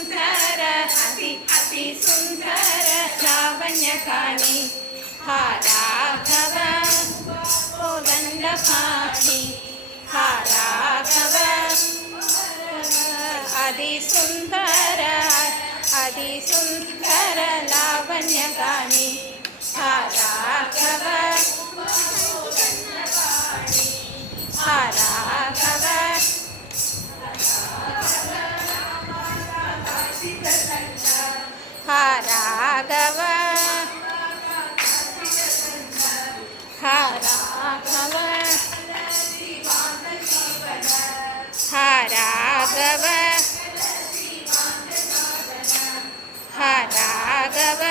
सुंदर अति सुंदर लावण्यकानी हा राघव कोदंडपाणी हा राघव अतिसुंदर लावण्यकानी हा राघव हा राघव हा राघव हा राघव हा राघव हा राघव